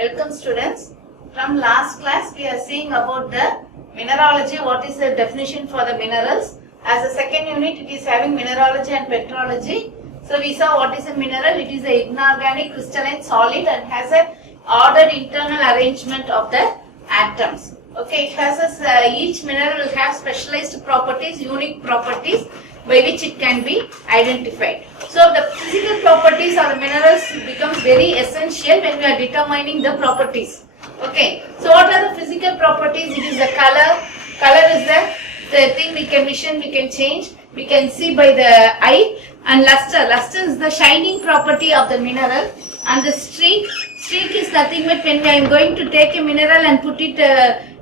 Welcome students. From last class we are seeing about the mineralogy, what is the definition for the minerals. As a second unit it is having mineralogy and petrology. So we saw what is a mineral. It is an inorganic crystalline solid and has a ordered internal arrangement of the atoms. Okay, it has each mineral will have specialized properties, unique properties by which it can be identified. So the physical properties of the minerals becomes very essential when we are determining the properties. Okay, so what are the physical properties? It is the color. Color is the thing we can vision, we can change, we can see by the eye. And luster. Luster is the shining property of the mineral. And the streak. Streak is nothing but when I am going to take a mineral and put it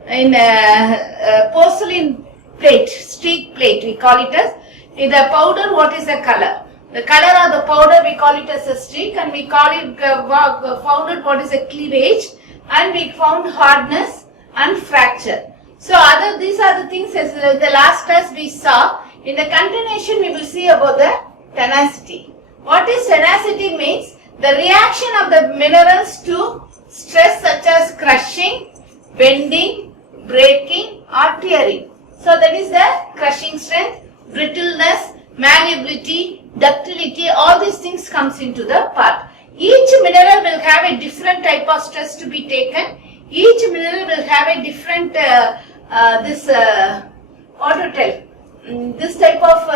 in a porcelain plate, streak plate we call it as. In the powder, what is the color? The color of the powder we call it as a streak, and we call it found what is a cleavage, and we found hardness and fracture. So these are the things as the last class we saw. In the continuation we will see about the tenacity. What is tenacity means? The reaction of the minerals to stress such as crushing, bending, breaking or tearing. So that is the crushing strength, brittleness, malleability, ductility, all these things comes into the part. Each mineral will have a different type of stress to be taken. Each mineral will have a different this type of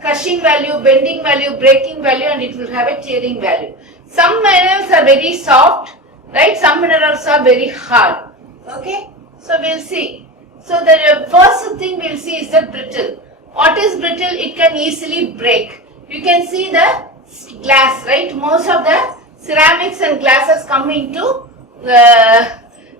crushing value, bending value, breaking value, and it will have a tearing value. Some minerals are very soft, right? Some minerals are very hard. Okay, so we'll see. So the first thing we'll see is the brittle. What is brittle? It can easily break. You can see the glass, right? Most of the ceramics and glasses come into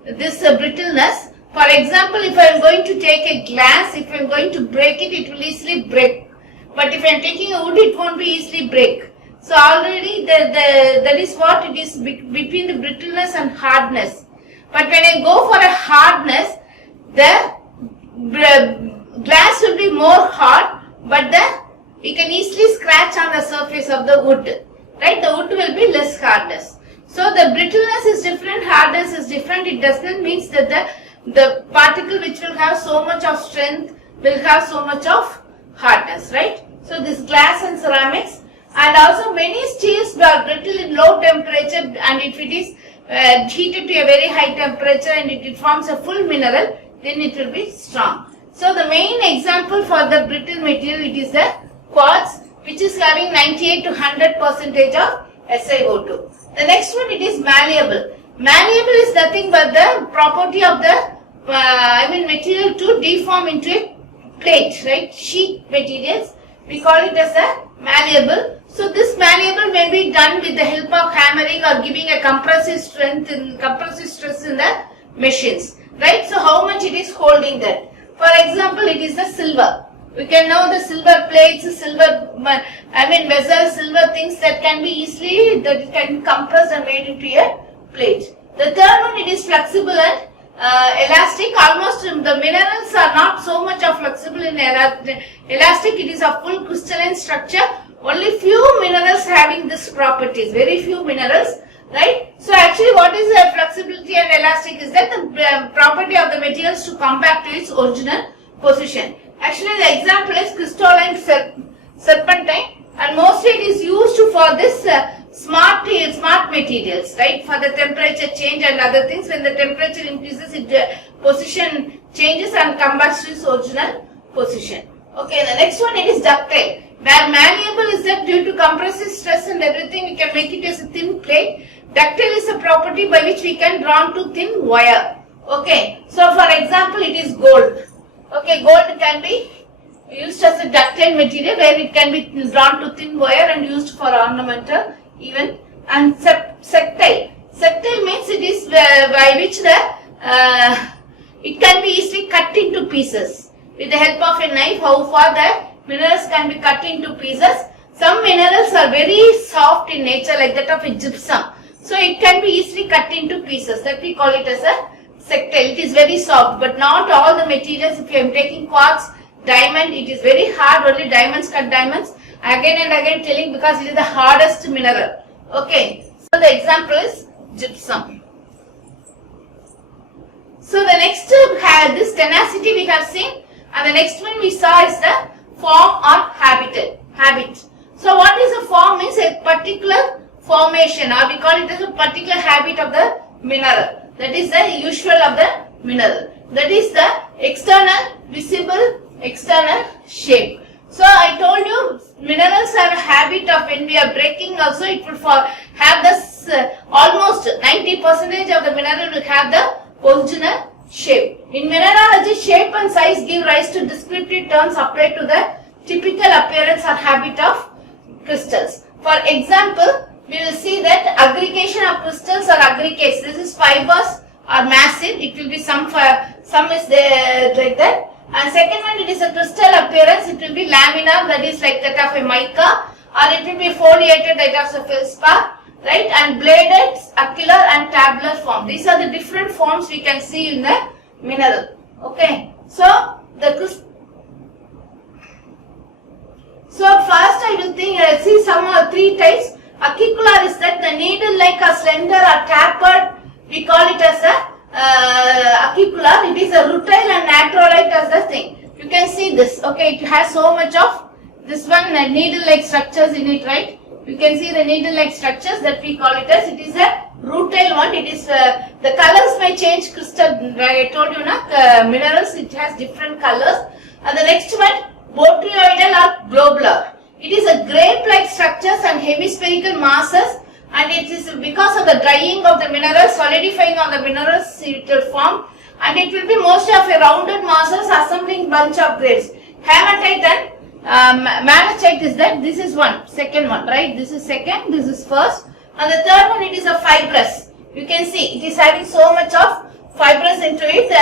this brittleness. For example, if I am going to take a glass, if I am going to break it, it will easily break. But if I am taking a wood, it won't be easily break. So already that is what it is between the brittleness and hardness. But when I go for a hardness, the glass will be more hard, but we can easily scratch on the surface of the wood. Right? The wood will be less hardness. So the brittleness is different, hardness is different. It doesn't mean that the particle which will have so much of strength will have so much of hardness, right? So this glass and ceramics, and also many steels are brittle in low temperature, and if it is heated to a very high temperature and it forms a full mineral, then it will be strong. So the main example for the brittle material, it is the quartz, which is having 98 to 100% of SiO2. The next one, it is malleable. Malleable is nothing but the property of the material to deform into a plate, right? Sheet materials. We call it as a malleable. So this malleable may be done with the help of hammering or giving a compressive stress in the machines, right? So how much it is holding that? For example, it is the silver. We can know the silver plates, silver vessels, silver things that can be easily it can be compressed and made into a plate. The third one, it is flexible and elastic. Almost the minerals are not so much of flexible and elastic. It is a full crystalline structure. Only few minerals having this properties. Very few minerals, right? So actually, what is the flexibility and elastic is that the property of the materials to come back to its original position. Actually, the example is crystalline serpentine, and mostly it is used for this smart materials, right? For the temperature change and other things. When the temperature increases, its position changes and comes back to its original position. Okay, the next one, it is ductile. Where malleable is that due to compressive stress and everything, we can make it as a thin plate. Ductile is a property by which we can draw to thin wire. Okay, so for example, it is gold. Okay, gold can be used as a ductile material where it can be drawn to thin wire and used for ornamental even. And sectile. Sectile means it is by which it can be easily cut into pieces. With the help of a knife, how far the minerals can be cut into pieces. Some minerals are very soft in nature, like that of a gypsum. So it can be easily cut into pieces. That we call it as a sectile. It is very soft, but not all the materials. If you are taking quartz, diamond, it is very hard. Only diamonds cut diamonds. Again and again telling because it is the hardest mineral. Okay. So the example is gypsum. had this tenacity we have seen, and the next one we saw is the form or habit. So what is a form? Means a particular formation, or we call it as a particular habit of the mineral. That is the usual of the mineral. That is the external, visible, external shape. So I told you minerals have a habit of, when we are breaking also, it will have this almost 90% of the mineral will have the original shape. In mineralogy, shape and size give rise to descriptive terms applied to the typical appearance or habit of crystals. For example, we will see that aggregation of crystals or aggregates. This is fibers or massive. It will be some is there like that. And second one, it is a crystal appearance. It will be laminar, that is like that of a mica, or it will be foliated, that of a feldspar, right? And bladed, acicular and tabular form. These are the different forms we can see in the mineral. Okay. So first I will see some three types. Acicular is that the needle like a slender or tapered. We call it as a acicular. It is a rutile and natronite as the thing. You can see this. Okay, it has so much of this one needle-like structures in it, right? You can see the needle-like structures that we call it as. It is a rutile one. It is the colors may change. Crystal. I told you na minerals. It has different colors. And the next one, botryoidal or globular. It is a grape-like structures and hemispherical masses, and it is because of the drying of the minerals, solidifying on the minerals, it will form, and it will be mostly of a rounded masses assembling bunch of grades. Hematite and malachite is that. This is second one, right? This is second, this is first, and the third one, it is a fibrous. You can see it is having so much of fibrous into it.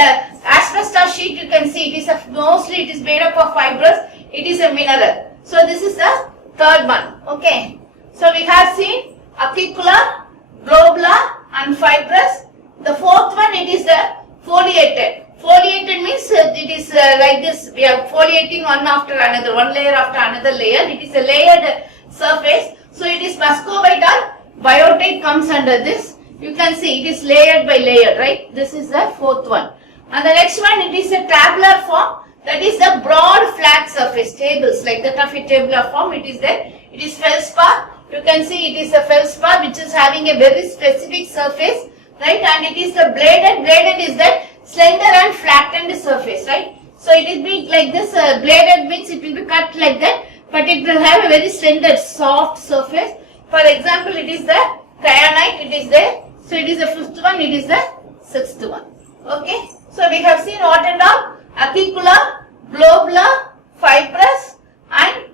Asbestos sheet, you can see it is mostly it is made up of fibrous. It is a mineral. So this is the third one. Okay. So we have seen acicular, globular and fibrous. The fourth one, it is the foliated. Foliated means it is like this. We are foliating one after another, one layer after another layer. It is a layered surface. So it is muscovite or biotite comes under this. You can see it is layered by layer, right? This is the fourth one. And the next one, it is a tabular form. That is the broad flat surface, tables like that of a tabular form. It is there. It is feldspar. You can see it is a feldspar which is having a very specific surface, right? And it is the bladed. Bladed is that slender and flattened surface, right? So it is big like this. Bladed means it will be cut like that, but it will have a very slender, soft surface. For example, it is the kyanite. It is there. So it is the fifth one. It is the sixth one. Okay. So we have seen what and all. Acicular, globular, fibrous and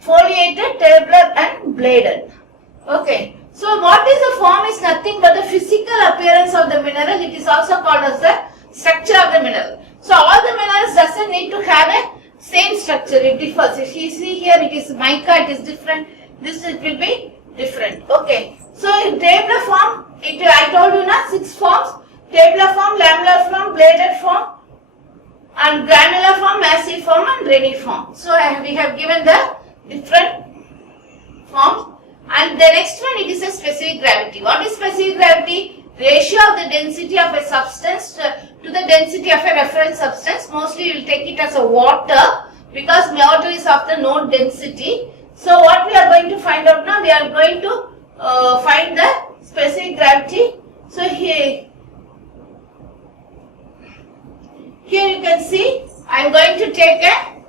foliated, tabular and bladed. Okay. So what is the form is nothing but the physical appearance of the mineral. It is also called as the structure of the mineral. So all the minerals doesn't need to have a same structure. It differs. If you see here it is mica, it is different. This it will be different. Okay. So in tabular form, I told you na 6 forms. Tabular form, lamellar form, bladed form, and granular form, massive form and reniform. So we have given the different forms. And the next one, it is a specific gravity. What is specific gravity? Ratio of the density of a substance to the density of a reference substance. Mostly you will take it as a water because water is of the known density. So what we are going to find out now, we are going to find the specific gravity. So here you can see, I am going to take a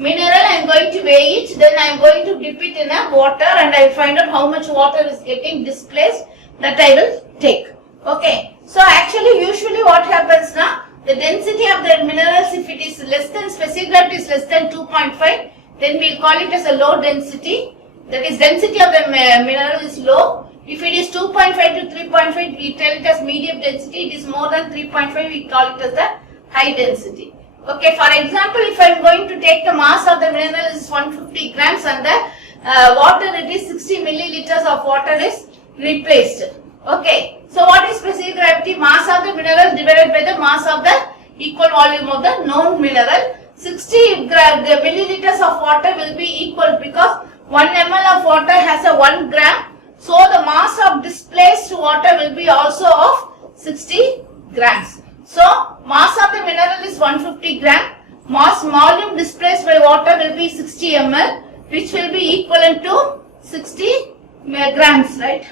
mineral, I am going to weigh it, then I am going to dip it in a water and I will find out how much water is getting displaced, that I will take. Okay. So actually usually what happens now, the density of the minerals, if it is less than, specific gravity is less than 2.5, then we will call it as a low density. That is, density of the mineral is low. If it is 2.5 to 3.5, we tell it as medium density. It is more than 3.5, we call it as the high density. Okay, for example, if I am going to take the mass of the mineral is 150 grams and the water, it is 60 milliliters of water is replaced. Okay, so what is specific gravity? Mass of the mineral divided by the mass of the equal volume of the known mineral. 60 milliliters of water will be equal because 1 ml of water has a 1 gram. So the mass of displaced water will be also of 60 grams. So mass of the mineral is 150 gram. Mass volume displaced by water will be 60 ml, which will be equivalent to 60 grams, right?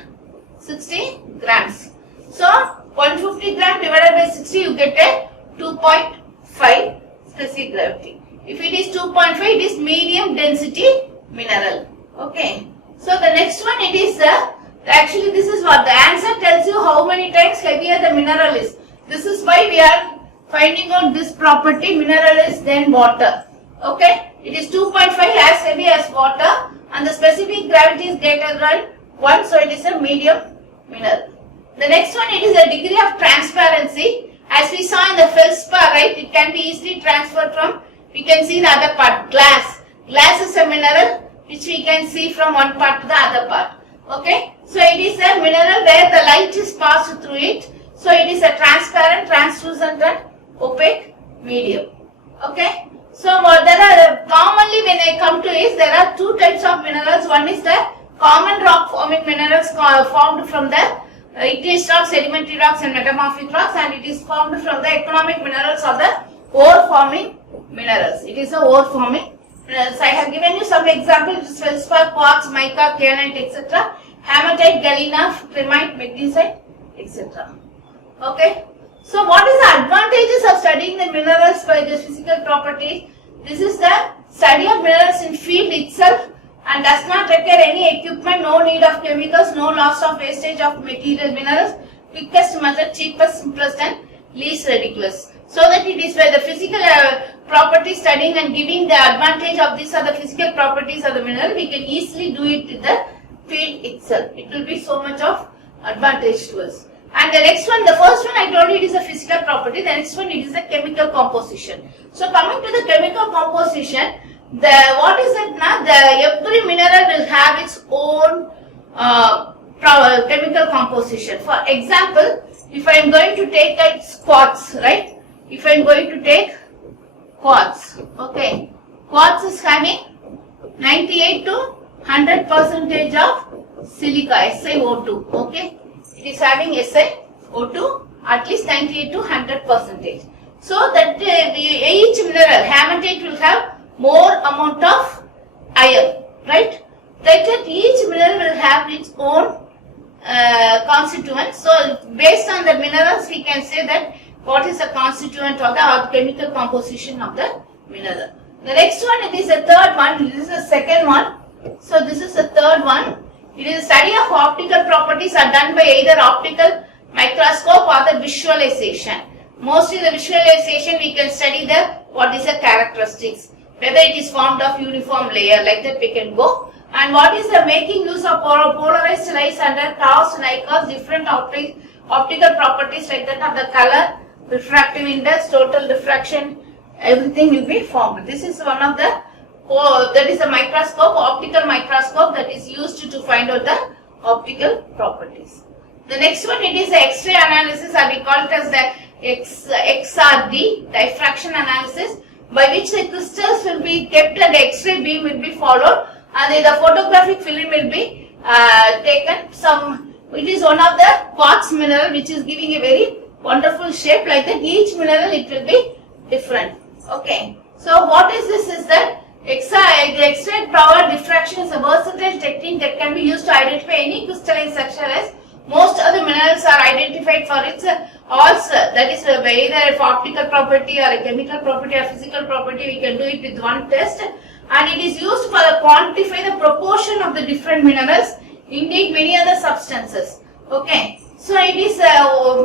60 grams. So 150 gram divided by 60, you get a 2.5 specific gravity. If it is 2.5, it is medium density mineral. Okay. So the next one, it is actually this is what the answer tells you how many times heavier the mineral is. This is why we are finding out this property, mineral is then water. Okay. It is 2.5 as heavy as water and the specific gravity is greater than 1, so it is a medium mineral. The next one, it is a degree of transparency. As we saw in the feldspar, right, it can be easily transferred from, we can see the other part, glass. Glass is a mineral which we can see from one part to the other part. Okay, so it is a mineral where the light is passed through it. So it is a transparent, translucent and opaque medium. Okay, so there are commonly when I come to is, there are two types of minerals. One is the common rock forming minerals formed from the igneous rocks, sedimentary rocks and metamorphic rocks, and it is formed from the economic minerals or the ore forming minerals. It is a ore forming minerals. I have given you some examples: feldspar, quartz, mica, kyanite, etc. Hematite, galena, tremite, magnesite, etc. Okay. So what is the advantages of studying the minerals by the physical properties? This is the study of minerals in field itself and does not require any equipment, no need of chemicals, no loss of wastage of material minerals, quickest method, cheapest, simplest and least ridiculous. So that it is where the physical property studying and giving the advantage of these are the physical properties of the mineral, we can easily do it in the field itself. It will be so much of advantage to us. And the next one, the first one I told you it is a physical property, the next one it is a chemical composition. So coming to the chemical composition, what is it now? Every mineral will have its own chemical composition. For example, if I am going to take quartz, right? If I am going to take quartz, okay, quartz is having 98 to 100% of silica, SiO2, okay. It is having SiO2 at least 98 to 100%. So that each mineral, hematite will have more amount of iron, right? That each mineral will have its own constituents. So based on the minerals, we can say that what is the constituent of the chemical composition of the mineral. The next one, it is the third one. This is the second one. So this is the third one. It is a study of optical properties are done by either optical microscope or the visualization. Mostly the visualization we can study the what is the characteristics, whether it is formed of uniform layer, like that we can go. And what is the making use of polarized lights under TOWs, Nikons, different optical properties like that of the color, refractive index, total diffraction, everything will be formed. This is one of the that is a microscope, optical microscope that is used to find out the optical properties. The next one, it is the X-ray analysis, or we call it as the XRD, diffraction analysis, by which the crystals will be kept and the X-ray beam will be followed and then the photographic film will be taken. It is one of the quartz mineral which is giving a very wonderful shape like that. Each mineral it will be different. Okay. So what is this is that the X-ray power diffraction is a versatile technique that can be used to identify any crystalline structure, as most of the minerals are identified for its also, that is either for optical property or a chemical property or physical property. We can do it with one test, and it is used for the quantify the proportion of the different minerals, indeed many other substances. Okay, so it is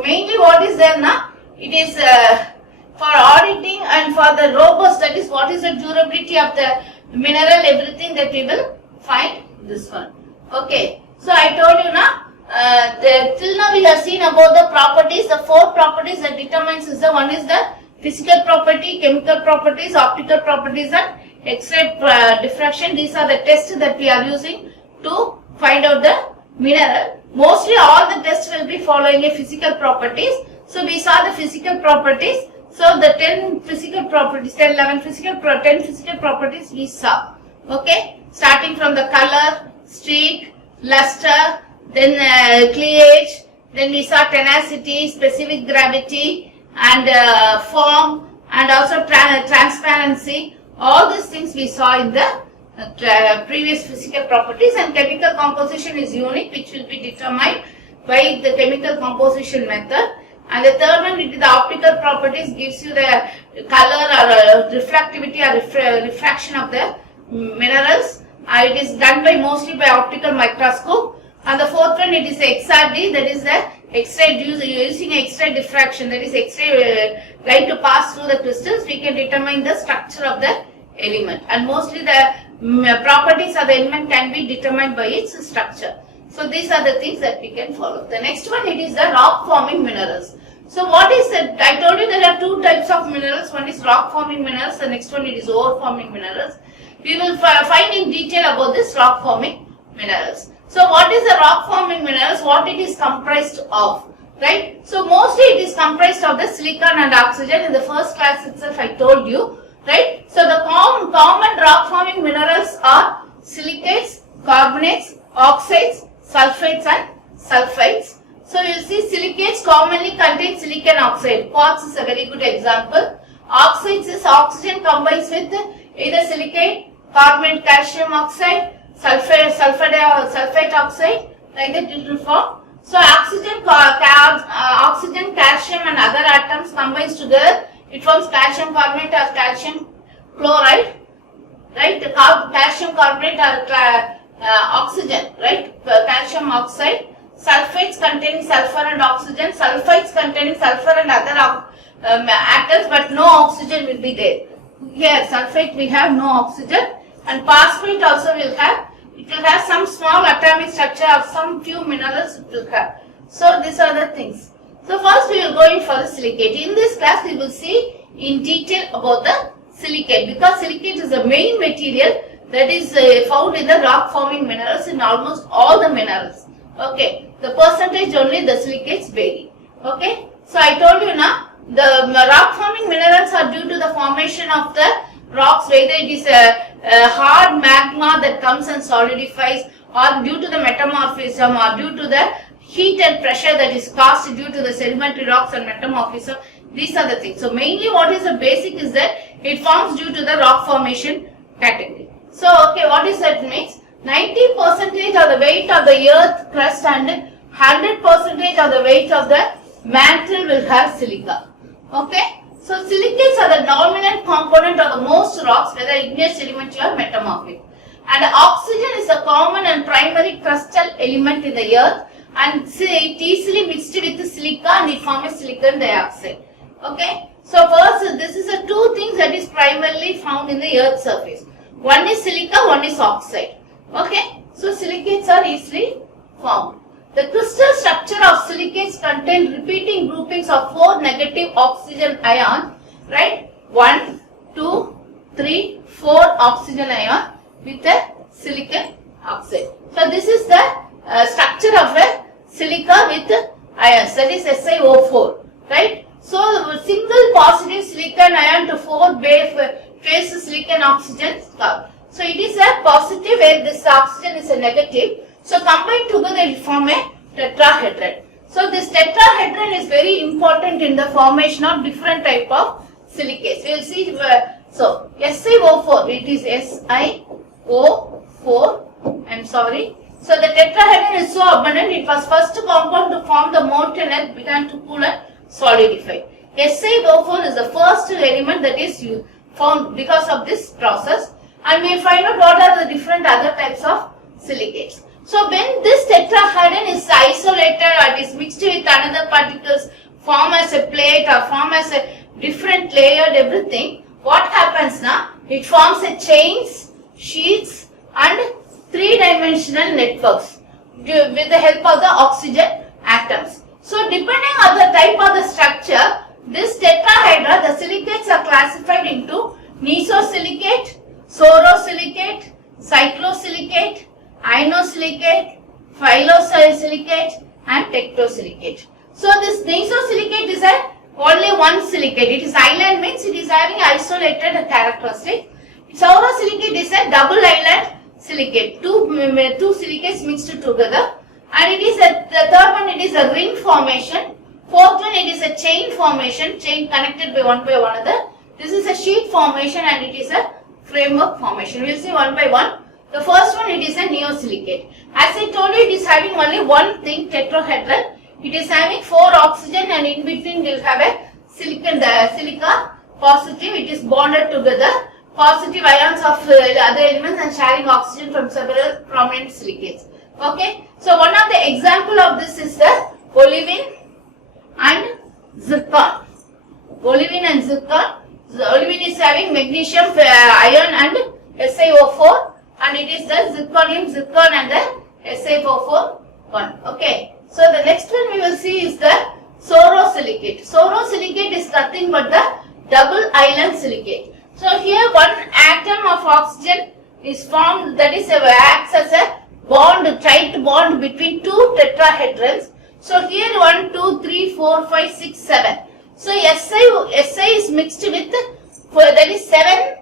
mainly what is there now, it is for auditing and for the robust, that is what is the durability of the mineral, everything that we will find this one. Okay, so I told you now, till now we have seen about the properties, the four properties that determines is the one is the physical property, chemical properties, optical properties and X-ray diffraction. These are the tests that we are using to find out the mineral. Mostly all the tests will be following a physical properties. So we saw the physical properties. So the 10 physical properties, 10 physical properties we saw. Okay, starting from the color, streak, luster, then cleavage, then we saw tenacity, specific gravity, and form and also transparency. All these things we saw in the previous physical properties, and chemical composition is unique, which will be determined by the chemical composition method. And the third one, it is the optical properties, gives you the color or reflectivity or refraction of the minerals. It is done by mostly by optical microscope. And the fourth one, it is XRD, that is the X-ray, using X-ray diffraction, that is X-ray light to pass through the crystals, we can determine the structure of the element. And mostly the properties of the element can be determined by its structure. So these are the things that we can follow. The next one, it is the rock forming minerals. So what is it? I told you there are two types of minerals. One is rock forming minerals, the next one it is ore forming minerals. We will find in detail about this rock forming minerals. So what is the rock forming minerals? What it is comprised of, right? So mostly it is comprised of the silicon and oxygen. In the first class itself I told you, right? So the common rock forming minerals are silicates, carbonates, oxides, sulfates and sulfides. So you see silicates commonly contain silicon oxide. Quartz is a very good example. Oxides is oxygen combines with either silicate, carbonate, calcium oxide, sulfate oxide, like that it will form. So oxygen, calcium and other atoms combines together. It forms calcium carbonate or calcium chloride, right? The calcium carbonate or oxygen, right? Calcium oxide. Sulfates containing sulfur and oxygen. Sulfides containing sulfur and other atoms, but no oxygen will be there. Here sulfate we have no oxygen, and phosphate also will have. It will have some small atomic structure of some few minerals it will have. So these are the things. So first we will go in for the silicate. In this class we will see in detail about the silicate, because silicate is the main material that is found in the rock forming minerals in almost all the minerals. Okay, the percentage only the silicates vary. Okay, so I told you now the rock forming minerals are due to the formation of the rocks, whether it is a hard magma that comes and solidifies, or due to the metamorphism, or due to the heat and pressure that is caused due to the sedimentary rocks and metamorphism. These are the things. So mainly what is the basic is that it forms due to the rock formation category. So okay, what is that means? 90% of the weight of the earth crust and 100% of the weight of the mantle will have silica. Okay, so silicates are the dominant component of the most rocks, whether igneous, sedimentary or metamorphic. And oxygen is a common and primary crustal element in the earth, and it easily mixed with the silica and it forms silicon dioxide. Okay, so first this is the two things that is primarily found in the earth's surface. One is silica, one is oxide. Okay, so silicates are easily formed. The crystal structure of silicates contain repeating groupings of 4 negative oxygen ion, right? 1, 2, 3, 4 oxygen ion with a silicon oxide. So this is the structure of a silica with ions, that is SiO4, right? So single positive silicon ion to 4 phase silicon oxygen. So it is a positive where this oxygen is a negative. So combined together it form a tetrahedron. So this tetrahedron is very important in the formation of different type of silicates. We will see. So SiO4, it is SiO4. I'm sorry. So the tetrahedron is so abundant. It was first compound to form the molten earth began to cool and solidify. SiO4 is the first element that is found because of this process. And we find out what are the different other types of silicates. So when this tetrahedron is isolated or it is mixed with another particles, form as a plate or form as a different layered everything, what happens now? It forms a chains, sheets and 3-dimensional networks with the help of the oxygen atoms. So depending on the type of the structure, this tetrahedra, the silicates are classified into nesosilicate, sorosilicate, cyclosilicate, inosilicate, phyllosilicate and tectosilicate. So this nesosilicate is only one silicate. It is island, means it is having isolated characteristic. Sorosilicate is a double island silicate, two silicates mixed together, and it is the third one, it is a ring formation. Fourth one, it is a chain formation, chain connected by one another. This is a sheet formation and it is a framework formation. We will see one by one. The first one, it is a neosilicate. As I told you, it is having only one thing, tetrahedral. It is having 4 oxygen and in between will have a silica positive. It is bonded together. Positive ions of other elements and sharing oxygen from several prominent silicates. Okay. So one of the example of this is the olivine and zircon. Olivine and zircon. The olivine is having magnesium ion and SiO4, and it is the zircon and the SiO4 one. Okay. So the next one we will see is the sorosilicate. Sorosilicate is nothing but the double island silicate. So here one atom of oxygen is formed, that is acts as a bond, tight bond between two tetrahedrals. So here 1, 2, 3, 4, 5, 6, 7. So Si is mixed with, that is 7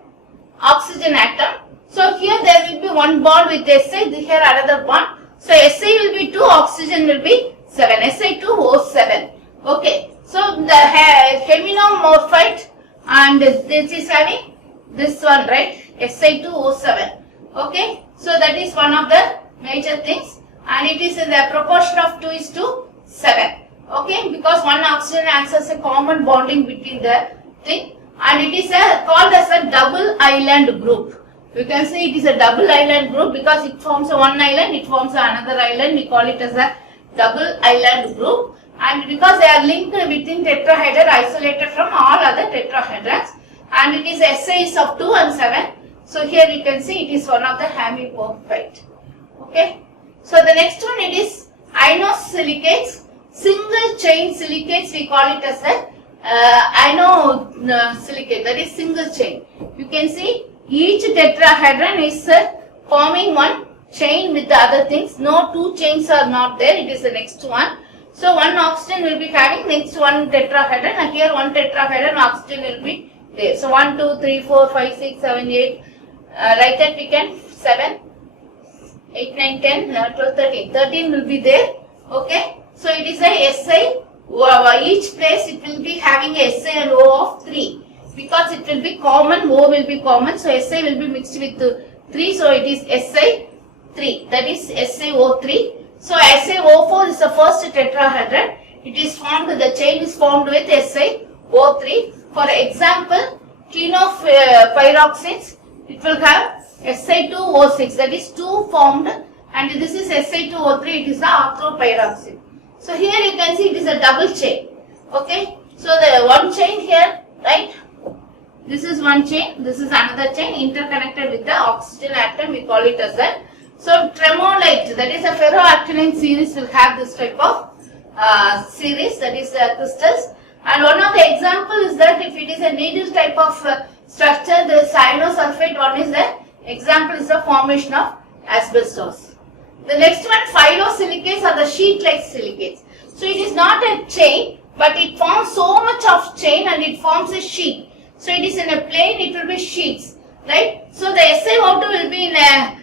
oxygen atom. So here there will be one bond with Si, here another bond. So Si will be 2, oxygen will be 7, Si2O7. Okay. So the heminomorphite and this is having this one, right? Si2O7. Okay. So that is one of the major things, and it is in the proportion of 2:7. Okay, because one oxygen acts as a common bonding between the thing, and it is called as a double island group. You can see it is a double island group because it forms one island, it forms another island. We call it as a double island group, and because they are linked within tetrahedral, isolated from all other tetrahedrals, and it is SIs of 2 and 7. So here you can see it is one of the heminomorphite. Okay. So the next one, it is inosilicates. Single chain silicates, we call it as a inosilicates, that is single chain. You can see each tetrahedron is forming one chain with the other things. No two chains are not there, it is the next one. So one oxygen will be having next one tetrahedron, and here one tetrahedron oxygen will be there. So 1, 2, 3, 4, 5, 6, 7, 8, like that we can 7, 8, 9, 10, 11, 12, 13. 13 will be there. Okay. So it is a Si. Each place it will be having a Si and O of 3. Because it will be common, O will be common. So Si will be mixed with 3. So it is Si3. That is SiO3. So SiO4 is the first tetrahedron. It is formed, the chain is formed with SiO3. For example, clinopyroxenes, it will have Si2O6, that is 2 formed, and this is Si2O3, it is the orthopyroxene. So here you can see it is a double chain. Okay. So the one chain here, right? This is one chain, this is another chain interconnected with the oxygen atom, we call it as a. So tremolite, that is a ferroactinide series, will have this type of series, that is crystals. And one of the example is that if it is a needle type of structure, the cyanosulfate one is the example, is the formation of asbestos. The next one, phyllosilicates, are the sheet-like silicates. So it is not a chain, but it forms so much of chain and it forms a sheet. So it is in a plane, it will be sheets, right? So the SiO2 will be in a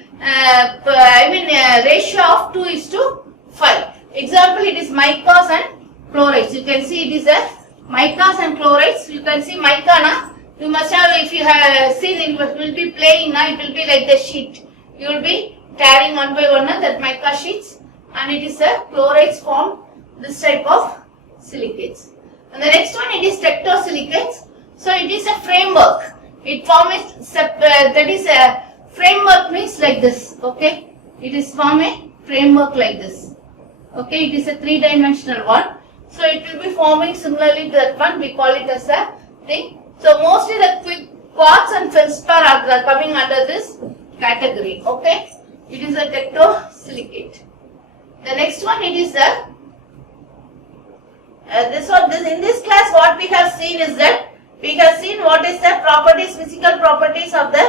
ratio of 2:5. Example, it is micas and chlorides. You can see it is a micas and chlorides. You can see mica na. You must have, if you have seen, it will be playing now, it will be like the sheet. You will be tearing one by one that mica sheets, and it is a chlorides form this type of silicates. And the next one, it is tectosilicates. So it is a framework. It forms that is a framework means like this. Okay, it is form a framework like this. Okay, it is a 3-dimensional one. So it will be forming similarly to that one. We call it as a thing. So mostly the quartz and feldspar are coming under this category. Okay. It is a tectosilicate. The next one, it is a in this class what we have seen is that we have seen what is the properties, physical properties of the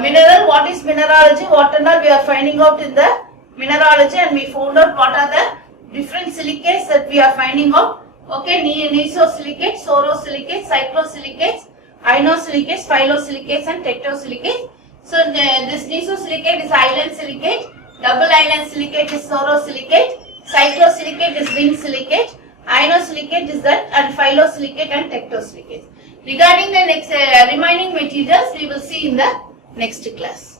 mineral, what is mineralogy, what and all we are finding out in the mineralogy, and we found out what are the different silicates that we are finding out. Okay, nesosilicates, sorosilicates, cyclosilicates, inosilicates, phyllosilicates and tectosilicates. So this nesosilicate is island silicate, double island silicate is sorosilicate, cyclosilicate is ring silicate, ironosilicate is that, and phyllosilicate and tectosilicate. Regarding the next remaining materials, we will see in the next class.